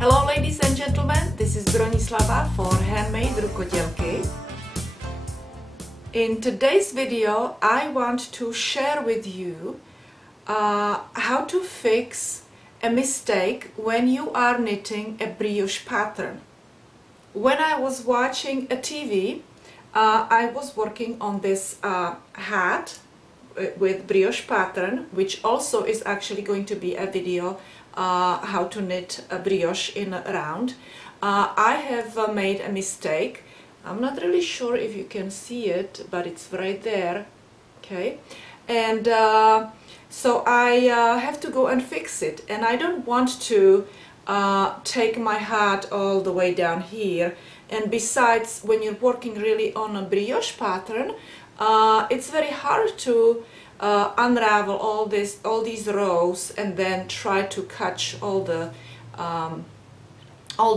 Hello ladies and gentlemen, this is Bronislava for HandMadeRukodelky. In today's video I want to share with you how to fix a mistake when you are knitting a brioche pattern. When I was watching a TV, I was working on this hat with brioche pattern, which also is actually going to be a video how to knit a brioche in a round. I have made a mistake. I'm not really sure if you can see it, but it's right there. Okay, and so I have to go and fix it, and I don't want to take my hat all the way down here. And besides, when you're working really on a brioche pattern, it's very hard to unravel all these rows and then try to catch all the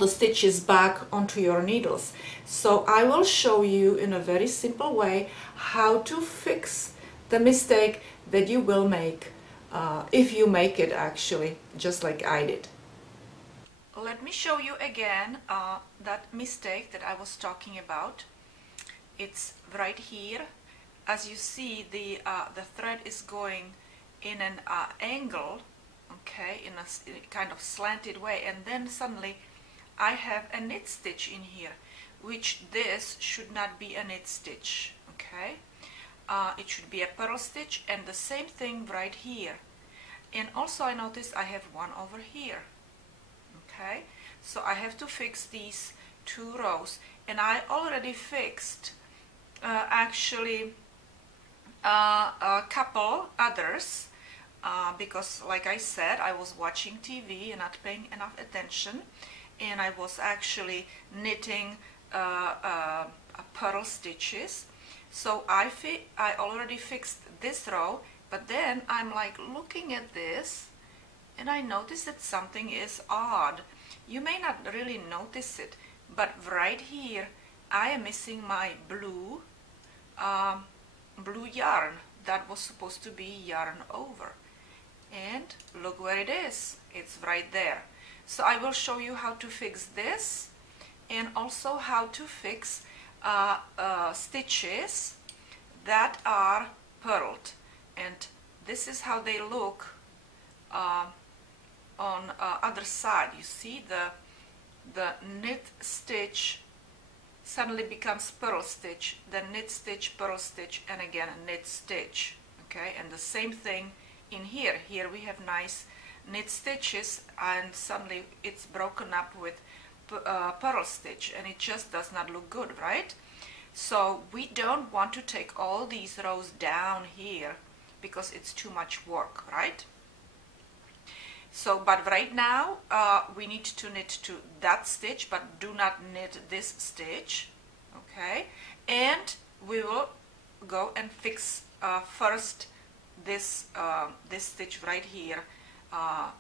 stitches back onto your needles. So I will show you in a very simple way how to fix the mistake that you will make if you make it, actually, just like I did. Let me show you again that mistake that I was talking about. It's right here. As you see, the thread is going in an angle, okay, in a kind of slanted way, and then suddenly I have a knit stitch in here, which this should not be a knit stitch, okay? It should be a purl stitch, and the same thing right here. And also I noticed I have one over here, okay? So I have to fix these two rows, and I already fixed actually a couple others because, like I said, I was watching TV and not paying enough attention, and I was actually knitting purl stitches. So I already fixed this row, but then I'm like looking at this and I notice that something is odd. You may not really notice it, but right here I am missing my blue yarn that was supposed to be yarn over, and look where it is. It's right there. So I will show you how to fix this, and also how to fix stitches that are purled, and this is how they look on other side. You see the knit stitch suddenly becomes purl stitch, then knit stitch, purl stitch, and again a knit stitch, okay? And the same thing in here. Here we have nice knit stitches, and suddenly it's broken up with purl stitch, and it just does not look good, right? So we don't want to take all these rows down here because it's too much work, right? So, but right now we need to knit to that stitch, but do not knit this stitch, okay? And we will go and fix first this this stitch right here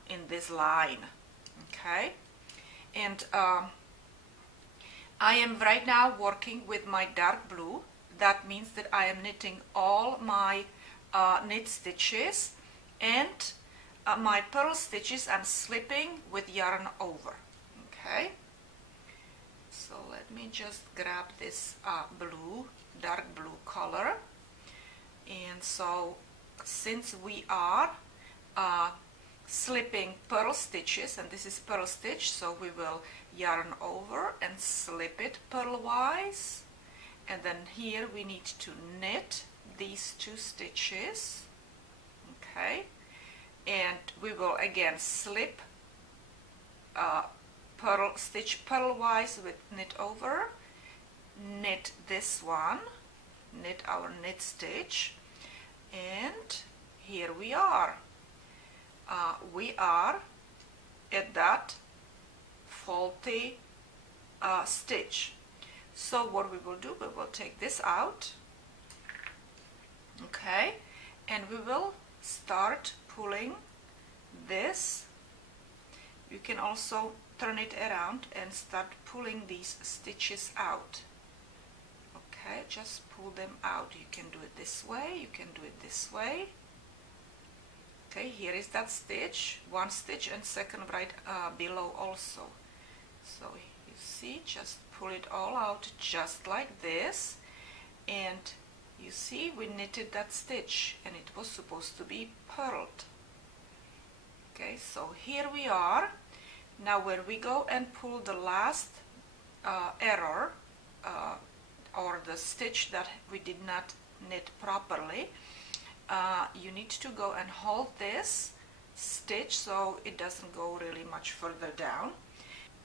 in this line, okay? And I am right now working with my dark blue. That means that I am knitting all my knit stitches, and my purl stitches I'm slipping with yarn over, okay? So let me just grab this blue, dark blue color, and so since we are slipping purl stitches, and this is purl stitch, so we will yarn over and slip it purlwise, and then here we need to knit these two stitches, okay? And we will again slip purl stitch purlwise with knit over, knit this one, knit our knit stitch, and here we are. We are at that faulty stitch. So what we will do, we will take this out, okay, and we will start pulling this. You can also turn it around and start pulling these stitches out, okay? Just pull them out. You can do it this way, you can do it this way, okay? Here is that stitch, one stitch, and second right below also. So you see, just pull it all out just like this, and you see we knitted that stitch and it was supposed to be purled. Okay, so here we are. Now when we go and pull the last error or the stitch that we did not knit properly, you need to go and hold this stitch so it doesn't go really much further down.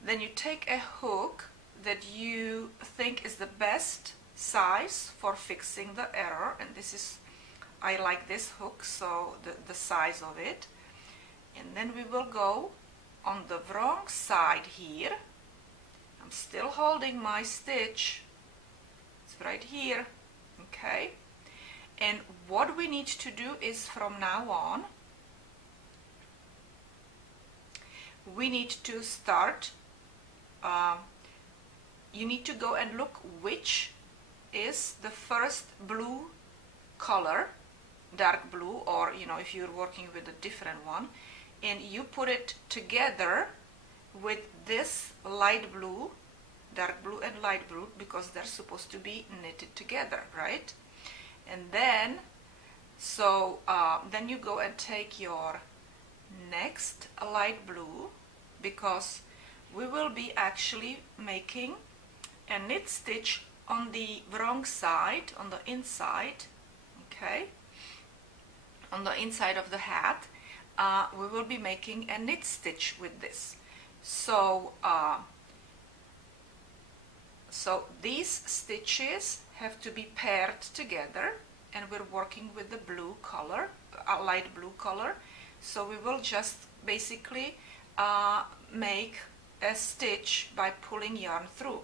Then you take a hook that you think is the best size for fixing the error, and this is, I like this hook, so the size of it. And then we will go on the wrong side here. I'm still holding my stitch, it's right here, okay? And what we need to do is, from now on, we need to start, you need to go and look which is the first blue color, dark blue, or if you're working with a different one, and you put it together with this light blue, dark blue and light blue, because they're supposed to be knitted together, right? And then then you go and take your next light blue, because we will be actually making a knit stitch on the wrong side, on the inside, okay, on the inside of the hat. We will be making a knit stitch with this. So these stitches have to be paired together, and we're working with the blue color, light blue color. So we will just basically make a stitch by pulling yarn through.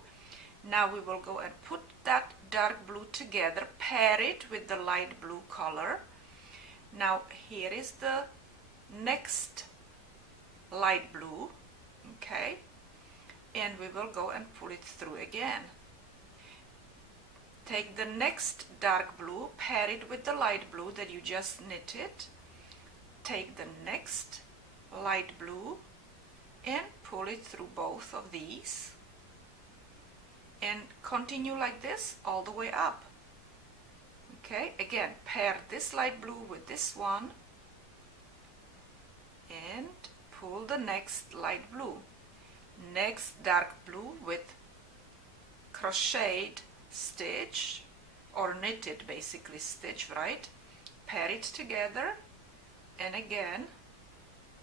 Now we will go and put that dark blue together, pair it with the light blue color. Now here is the next light blue, okay, and we will go and pull it through again. Take the next dark blue, pair it with the light blue that you just knitted, take the next light blue and pull it through both of these, and continue like this all the way up. Okay, again, pair this light blue with this one and pull the next light blue, next dark blue with crocheted stitch, or knitted basically stitch, right? Pair it together, and again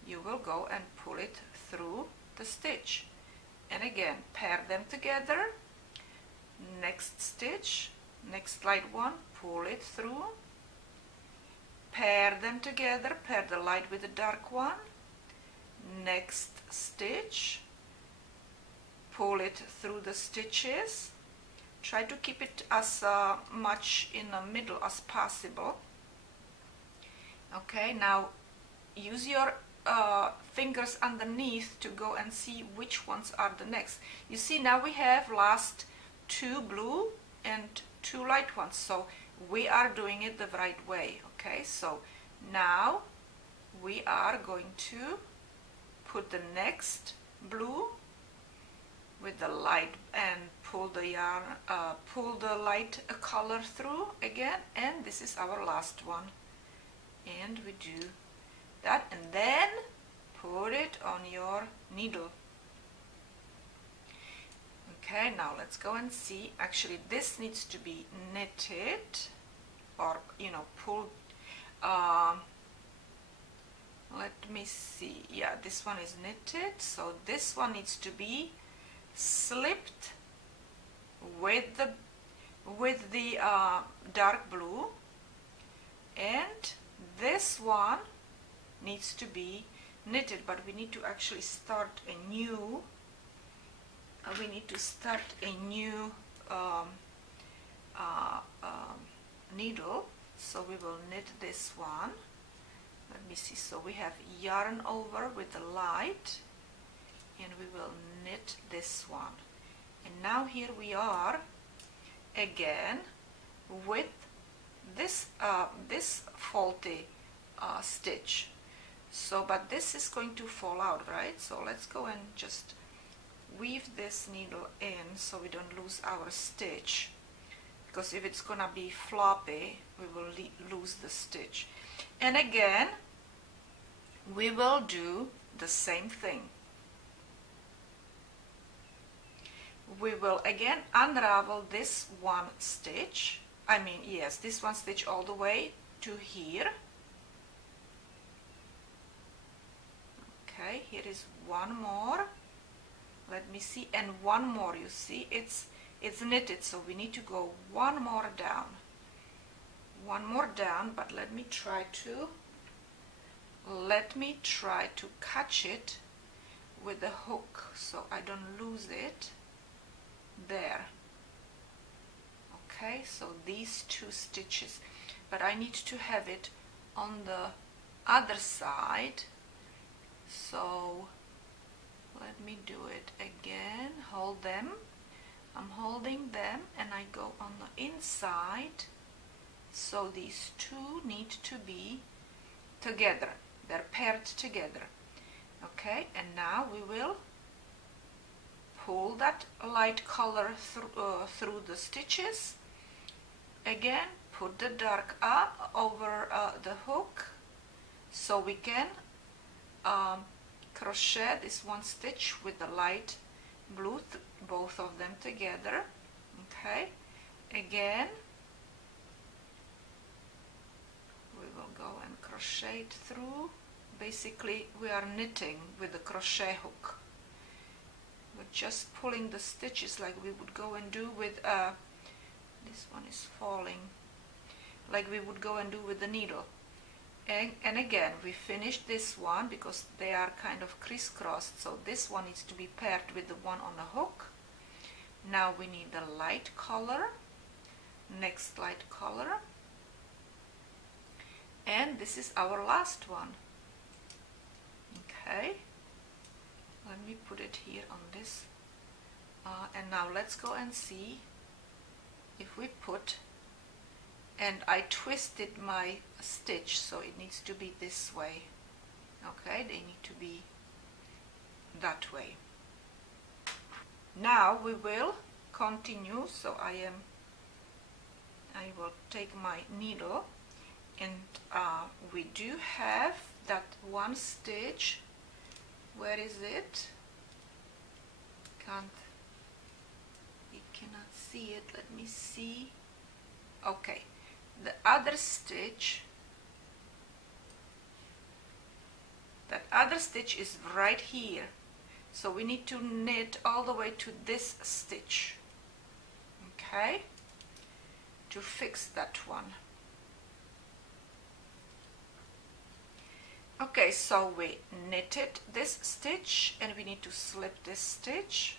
you will go and pull it through the stitch, and again pair them together, next stitch, next light one, pull it through, pair them together, pair the light with the dark one, next stitch, pull it through the stitches. Try to keep it as much in the middle as possible. Okay, now use your fingers underneath to go and see which ones are the next. You see, now we have last two blue and two light ones, so we are doing it the right way. Okay, so now we are going to put the next blue with the light and pull the yarn, pull the light color through again, and this is our last one, and we do that, and then put it on your needle. Okay, now let's go and see. Actually, this needs to be knitted, or pulled. Let me see. Yeah, this one is knitted, so this one needs to be slipped with the dark blue, and this one needs to be knitted, but we need to actually start a new needle, so we will knit this one. Let me see, so we have yarn over with the light, and we will knit this one, and now here we are again with this this faulty stitch. So but this is going to fall out, right? So let's go and just weave this needle in so we don't lose our stitch, because if it's gonna be floppy we will lose the stitch. And again we will do the same thing. We will again unravel this one stitch, this one stitch all the way to here. Okay, here is one more. Let me see, and one more. You see, it's knitted, so we need to go one more down. One more down, but let me try to catch it with the hook so I don't lose it. There. Okay, so these two stitches, but I need to have it on the other side, so let me do it again. Hold them. I'm holding them and I go on the inside, so these two need to be together. They're paired together. Okay, and now we will pull that light color through the stitches. Again, put the dark up over the hook so we can crochet this one stitch with the light blue, both of them together. Okay, again we will go and crochet it through. Basically we are knitting with the crochet hook. We're just pulling the stitches like we would go and do with this one is falling, like we would go and do with the needle. And again we finished this one because they are kind of crisscrossed, so this one needs to be paired with the one on the hook. Now we need the light color, next light color, and this is our last one. Okay, let me put it here on this, and now let's go and see if we put, and I twisted my stitch so it needs to be this way. Okay, they need to be that way. Now we will continue, so I will take my needle, and we do have that one stitch. Where is it? You cannot see it. Let me see. Okay, the other stitch, that other stitch is right here, so we need to knit all the way to this stitch, okay, to fix that one. Okay, so we knitted this stitch and we need to slip this stitch,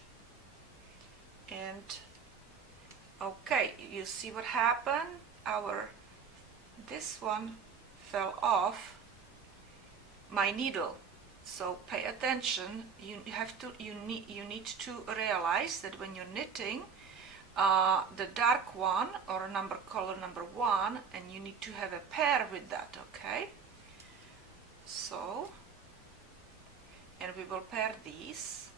and okay, you see what happened? This one fell off my needle, so pay attention. You need to realize that when you're knitting the dark one or color number 1, and you need to have a pair with that. Okay, so, and we will pair these,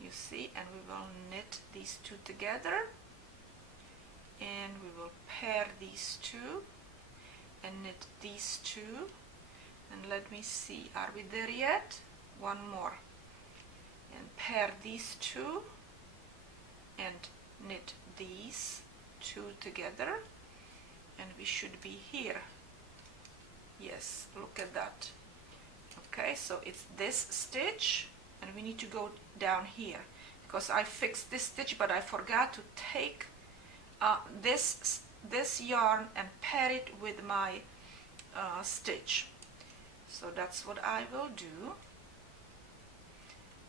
you see, and we will knit these two together, and we will pair these two and knit these two, and let me see, are we there yet? One more, and pair these two and knit these two together, and we should be here. Yes, look at that. Okay, so it's this stitch, and we need to go down here because I fixed this stitch, but I forgot to take this yarn and pair it with my stitch. So that's what I will do.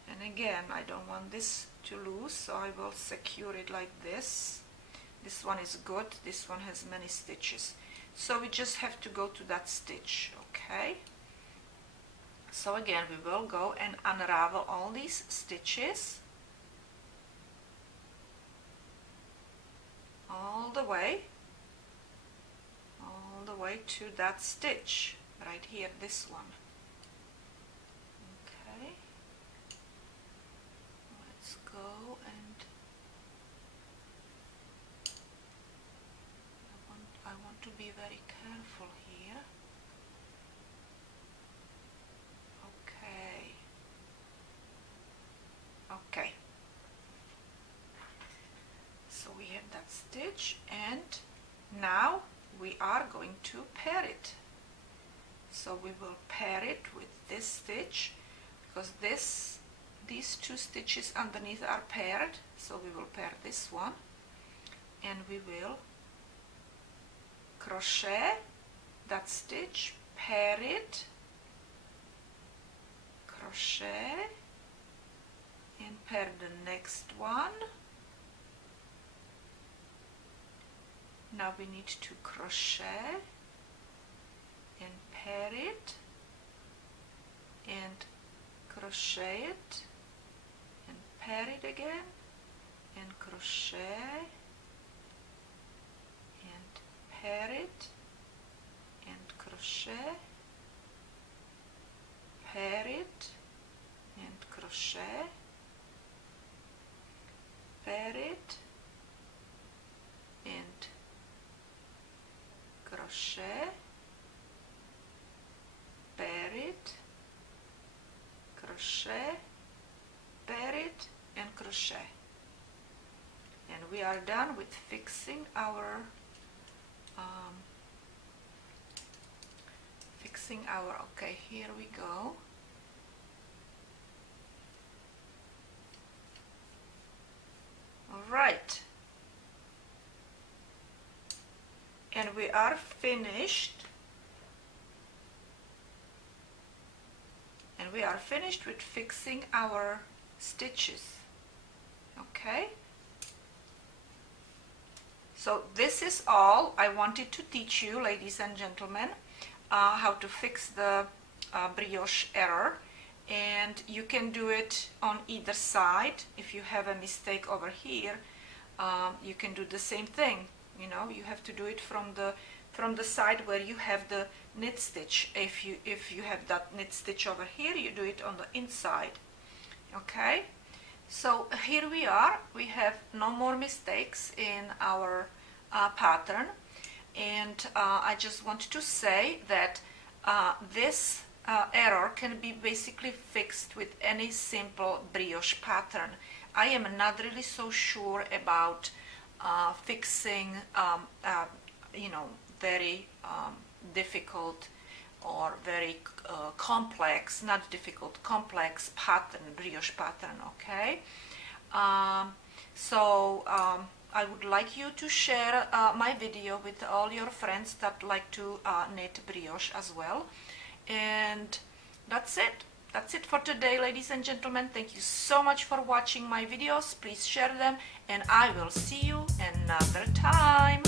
And again, I don't want this to lose, so I will secure it like this. This one is good, this one has many stitches. So we just have to go to that stitch, okay? So again, we will go and unravel all these stitches all the way to that stitch right here, this one. Okay, be very careful here. Okay. Okay. So we have that stitch, and now we are going to pair it. So we will pair it with this stitch, because these two stitches underneath are paired. So we will pair this one, and we will crochet that stitch, pair it, crochet, and pair the next one. Now we need to crochet and pair it and crochet it and pair it again and crochet and pair it and crochet, pair it and crochet, pair it and crochet, pair it, crochet, pair it and crochet. And we are done with fixing our okay, here we go. All right. And we are finished. And we are finished with fixing our stitches. Okay? So this is all I wanted to teach you, ladies and gentlemen, how to fix the brioche error. And you can do it on either side. If you have a mistake over here, you can do the same thing. You know, you have to do it from the side where you have the knit stitch. If you have that knit stitch over here, you do it on the inside. Okay, so here we are. We have no more mistakes in our pattern, and I just want to say that this error can be basically fixed with any simple brioche pattern. I am not really so sure about fixing you know, very difficult or very complex, not difficult, complex pattern, brioche pattern. Okay, so I would like you to share my video with all your friends that like to knit brioche as well. And that's it. That's it for today, ladies and gentlemen. Thank you so much for watching my videos. Please share them, and I will see you another time.